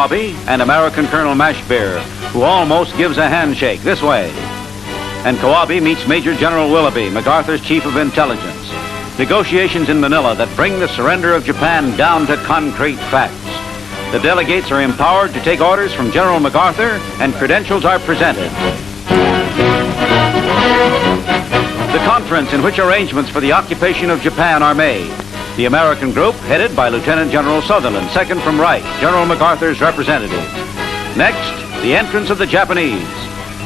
Kawabe and American Colonel Mashbeer, who almost gives a handshake this way. And Kawabe meets Major General Willoughby, MacArthur's Chief of Intelligence. Negotiations in Manila that bring the surrender of Japan down to concrete facts. The delegates are empowered to take orders from General MacArthur, and credentials are presented. The conference in which arrangements for the occupation of Japan are made. The American group, headed by Lieutenant General Sutherland, second from right, General MacArthur's representative. Next, the entrance of the Japanese.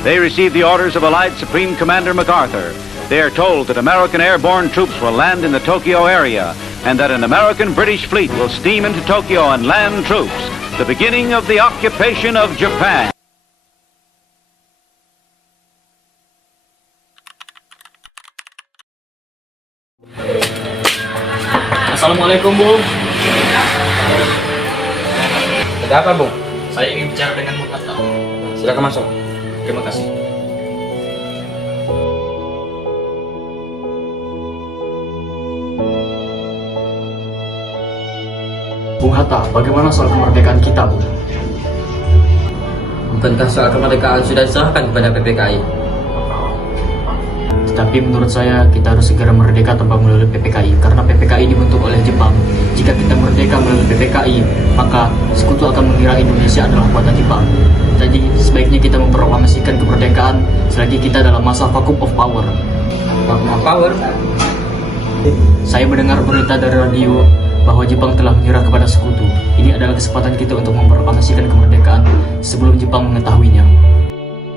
They receive the orders of Allied Supreme Commander MacArthur. They are told that American airborne troops will land in the Tokyo area and that an American-British fleet will steam into Tokyo and land troops. The beginning of the occupation of Japan. Assalamualaikum, Bu. Ada apa, Bung? Saya ingin bicara dengan Bu Hatta. Silakan masuk. Terima kasih. Bung Hatta, bagaimana soal kemerdekaan kita, Bung? Bukankah soal kemerdekaan sudah diserahkan kepada PPKI? Tetapi menurut saya kita harus segera merdeka tanpa melalui PPKI, karena PPKI dibentuk oleh Jepang. Jika kita merdeka melalui PPKI, maka sekutu akan mengira Indonesia adalah buatan Jepang. Jadi sebaiknya kita memproklamasikan kemerdekaan selagi kita dalam masa vacuum of power. Vacuum of power? Saya mendengar berita dari radio bahwa Jepang telah menyerah kepada sekutu. Ini adalah kesempatan kita untuk memproklamasikan kemerdekaan sebelum Jepang mengetahuinya.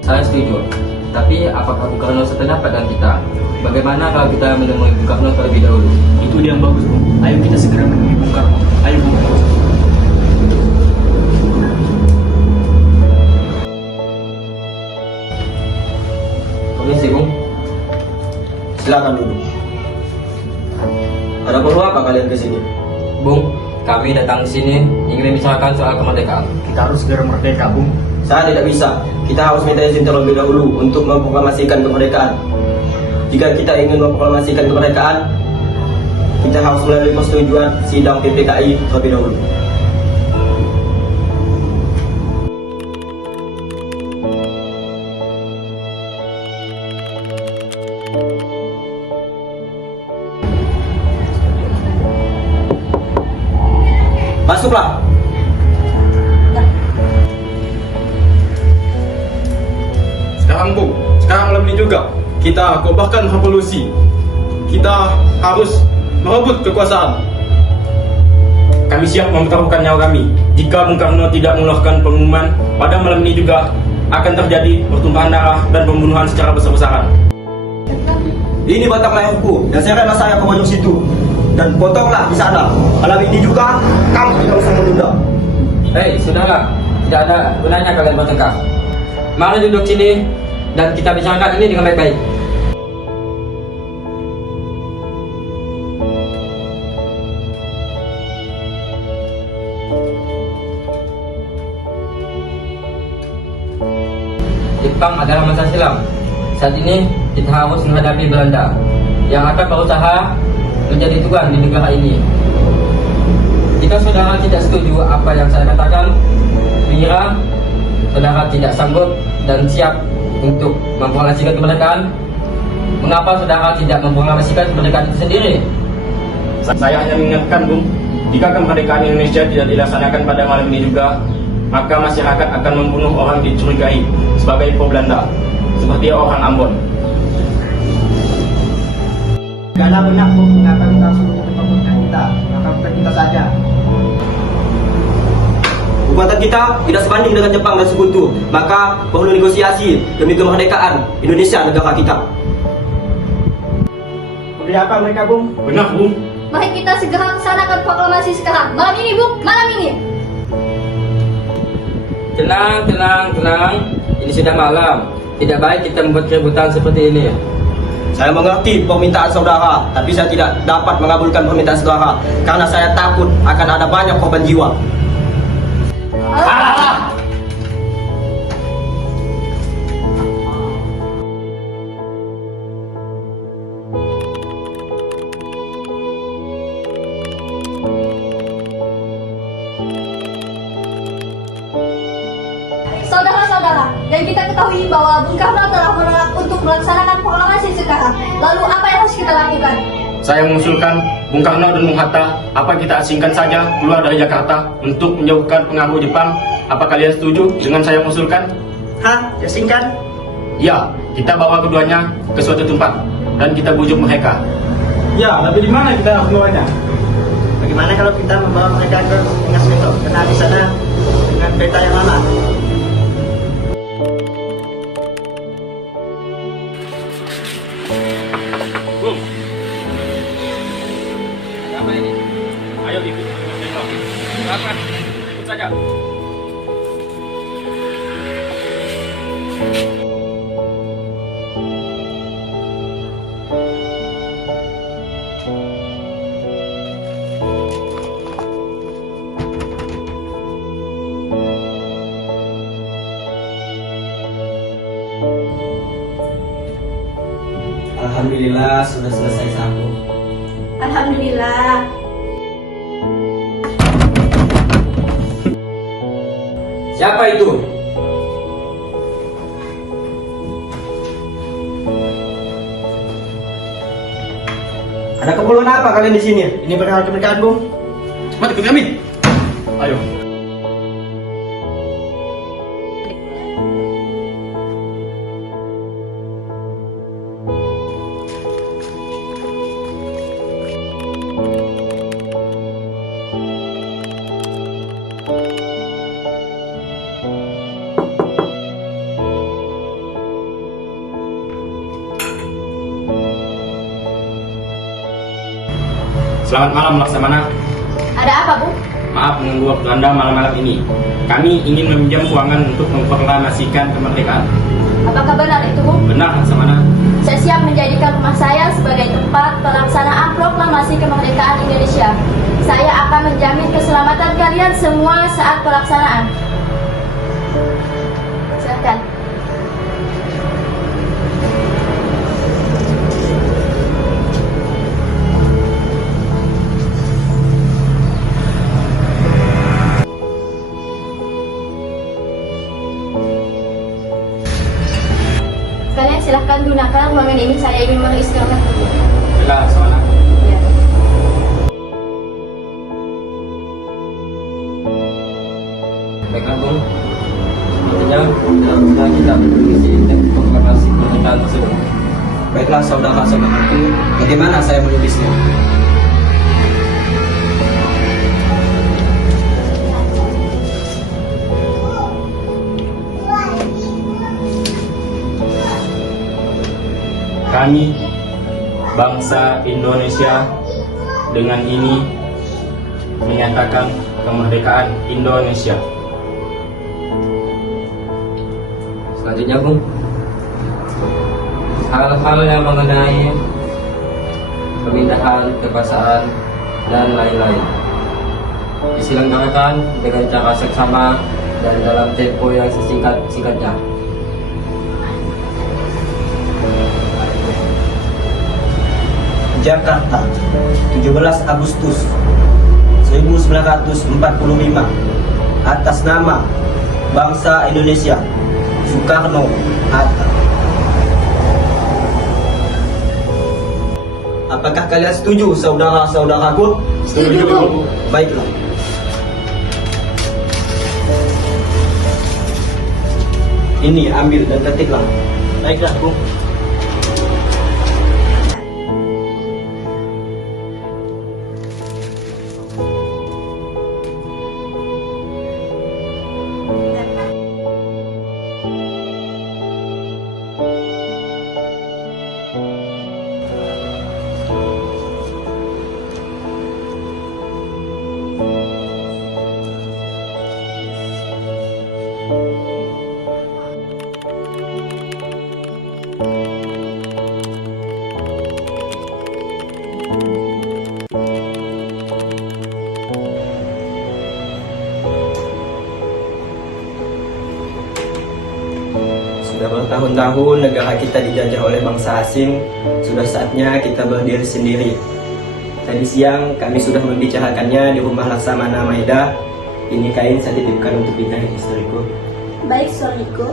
Saya setuju. Tapi apakah Bung Karno sependapat dengan kita? Bagaimana kalau kita menemui Bung Karno terlebih dahulu? Itu dia yang bagus, Bung. Ayo kita segera menemui Bung Karno. Ayo, Bung. Permisi, Bung. Silakan duduk. Ada perlu apa kalian ke sini? Bung, kami datang ke sini ingin membicarakan soal kemerdekaan. Kita harus segera merdeka, Bung. Saya tidak bisa. Kita harus minta izin terlebih dahulu untuk memproklamasikan kemerdekaan. Jika kita ingin memproklamasikan kemerdekaan, kita harus melalui persetujuan sidang PPKI terlebih dahulu. Masuklah. Sekarang malam ini juga kita kobarkan revolusi. Kita harus merebut kekuasaan. Kami siap mempertaruhkan nyawa kami. Jika Bung Karno tidak mengeluarkan pengumuman, pada malam ini juga akan terjadi pertumpahan darah dan pembunuhan secara besar-besaran. Ini batang leherku dan serahlah saya ke pojok situ dan potonglah di sana. Malam ini juga kamu tidak usah menunda. Hei, sudahlah. Tidak ada gunanya kalian bertengkar. Mari duduk sini dan kita bicarakan ini dengan baik-baik. Jepang adalah masa silam. Saat ini kita harus menghadapi Belanda yang akan berusaha menjadi tuan di negara ini. Jika saudara tidak setuju apa yang saya katakan, mengira saudara tidak sanggup dan siap untuk memproklamasikan kemerdekaan, mengapa saudara tidak memproklamasikan kemerdekaan itu sendiri? Saya hanya mengingatkan, Bung, jika kemerdekaan Indonesia tidak dilaksanakan pada malam ini juga, maka masyarakat akan membunuh orang dicurigai sebagai pro-Belanda, seperti orang Ambon. Gak ada benak, Bung, mengapa kita harus memperbutuhkan kita? Maka bukan kita saja. Kekuatan kita tidak sebanding dengan Jepang dan sekutu, maka perlu negosiasi demi kemerdekaan Indonesia negara kita. Udah apa mereka, Bung? Benar, Bung. Mari kita segera laksanakan proklamasi sekarang. Malam ini, Bung. Malam ini. Tenang. Ini sudah malam. Tidak baik kita membuat keributan seperti ini. Saya mengerti permintaan saudara, tapi saya tidak dapat mengabulkan permintaan saudara karena saya takut akan ada banyak korban jiwa. Saudara-saudara, dan kita ketahui bahwa Bung Karno telah menolak untuk melaksanakan proklamasi sekarang. Lalu apa yang harus kita lakukan? Saya mengusulkan Bung Karno dan Bung Hatta, apa kita asingkan saja keluar dari Jakarta untuk menjauhkan pengaruh Jepang? Apa kalian setuju dengan saya mengusulkan? Hah? Jasingkan? Ya, kita bawa keduanya ke suatu tempat dan kita bujuk mereka. Ya, tapi di mana kita harus bawanya? Bagaimana kalau kita membawa mereka ke Tengah Semedo? Karena di sana dengan kereta yang lama. Bung, apa ini? Ayo ikut. Apa? Ikut saja. Alhamdulillah sudah selesai sambung. Alhamdulillah. Siapa itu? Ada keperluan apa kalian di sini? Ini perkara kemerdekaan, Bung. Cepat ikut kami. Ayo. Selamat malam Laksamana. Ada apa, Bu? Maaf mengganggu waktu Anda malam-malam ini. Kami ingin meminjam keuangan untuk memproklamasikan kemerdekaan. Apakah benar itu, Bu? Benar Laksamana. Saya siap menjadikan rumah saya sebagai tempat pelaksanaan proklamasi kemerdekaan Indonesia. Saya akan menjamin keselamatan kalian semua saat pelaksanaan. Silakan. Kalian silahkan gunakan ruangan ini. Saya ingin mengistirahatkan dulu. Baiklah Laksamana. Ya. Baiklah, Bung. Sepertinya dalam usaha kita mengisi proklamasi kemerdekaan tersebut. Baiklah saudara-saudaraku, bagaimana saya menulisnya? Kami, bangsa Indonesia, dengan ini menyatakan kemerdekaan Indonesia. Selanjutnya, Bung, hal-hal yang mengenai pemindahan kekuasaan dan lain-lain diselenggarakan dengan cara seksama dan dalam tempo yang sesingkat-singkatnya. Jakarta, 17 Agustus 1945, atas nama bangsa Indonesia, Soekarno Hatta. Apakah kalian setuju, saudara-saudaraku? Setuju, Bu. Baiklah. Ini ambil dan ketiklah. Baiklah, Bung. Sudah bertahun-tahun negara kita dijajah oleh bangsa asing, sudah saatnya kita berdiri sendiri. Tadi siang kami sudah membicarakannya di rumah Laksamana Maeda. Ini kain saya titipkan untuk dinda istriku. Baik, suamiku.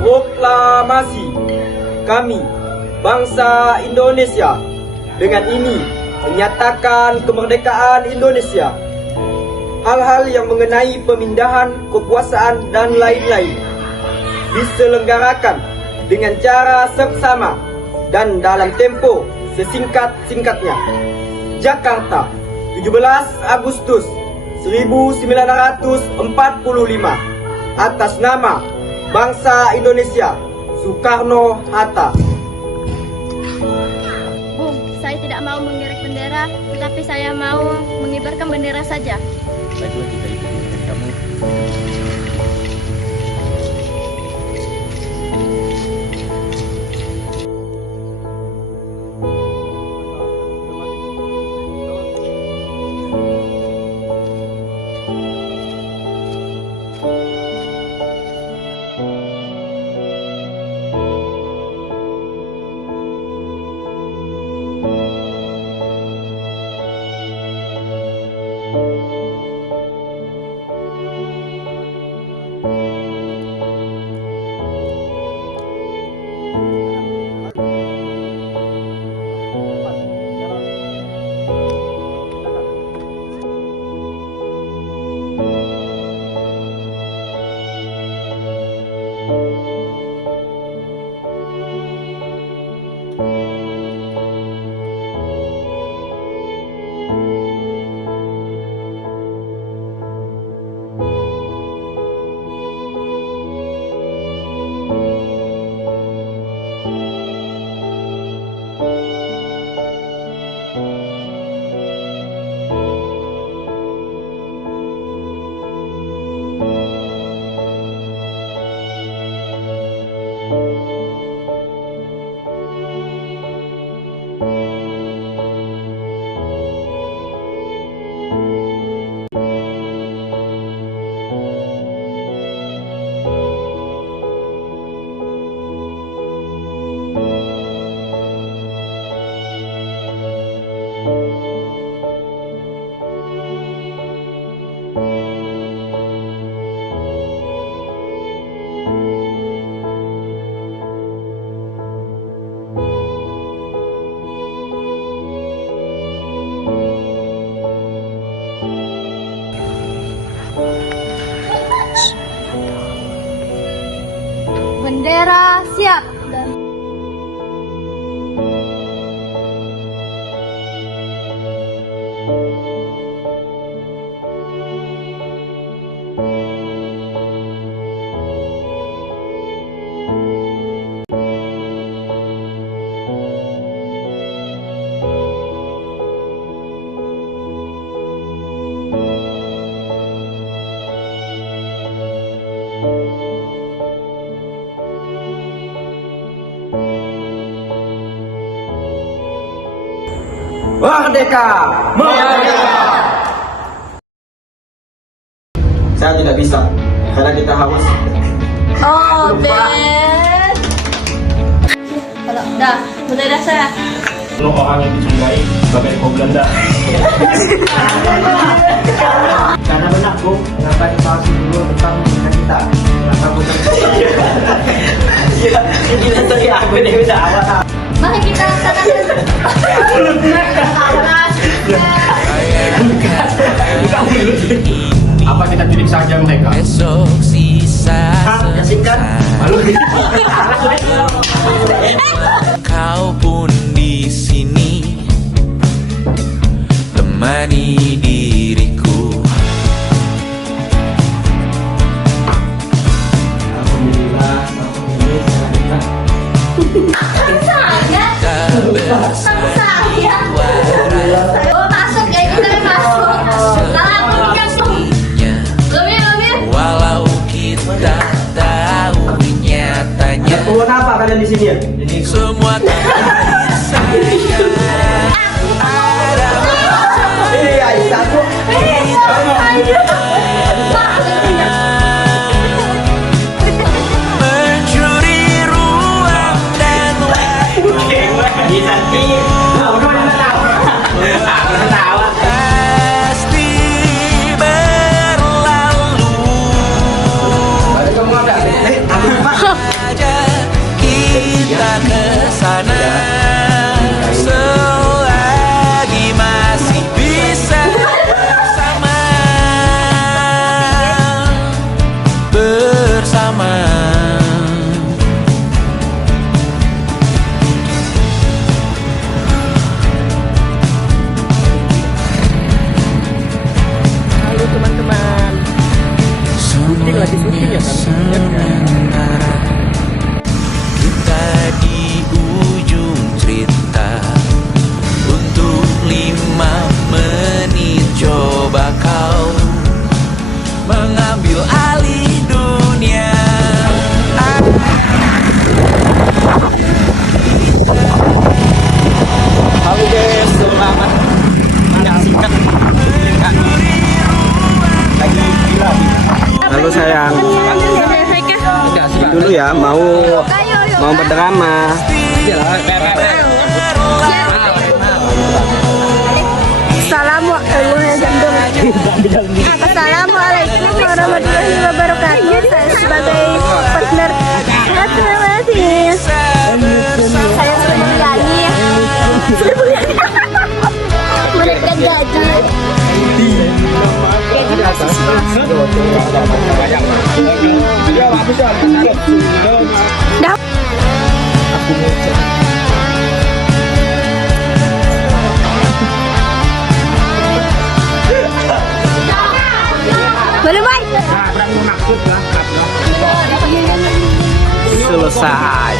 Proklamasi kami, bangsa Indonesia, dengan ini menyatakan kemerdekaan Indonesia. Hal-hal yang mengenai pemindahan kekuasaan dan lain-lain diselenggarakan dengan cara seksama dan dalam tempo sesingkat-singkatnya. Jakarta, 17 Agustus 1945. Atas nama bangsa Indonesia, Soekarno-Hatta. Bung, saya tidak mau mengirik bendera, tetapi saya mau mengibarkan bendera saja. Baiklah, kita ikut dengan kamu. Bendera siap. Merdeka! Merdeka! Saya tidak bisa, karena kita harus. Oh, Ben. Kalau dah, bendera saya. Penuh orang yang dicurigai sebagai kau Belanda. Karena benar, Bung. Kenapa dibahas dulu tentang pendidikan kita? Kenapa bukan? Iya, kita tadi aku nih udah awal. Mari kita tanda Apa kita tilik saja mereka? Kasihkan. Kau pun Saya? Saya? Oh masuk ya, kita masuk. Lalu kasih. Belum ya? Walau kita tahu nyatanya Buat apa kalian di sini ya? semua tak bisa. Iya, satu. Mencuri ruang dan pasti berlalu. Aja kita kesana selagi masih bisa bersama. Halo teman-teman. Sementara kita di ujung cerita untuk 5 menit coba kau mengambil alih dunia. Halo guys, selamat menyaksikan. Halo sayang. Dulu ya mau berdrama. Assalamualaikum warahmatullahi wabarakatuh. Saya sebagai partner. Terima kasih. Saya sudah menyanyi. Mereka gaji. Boleh baik. Selesai.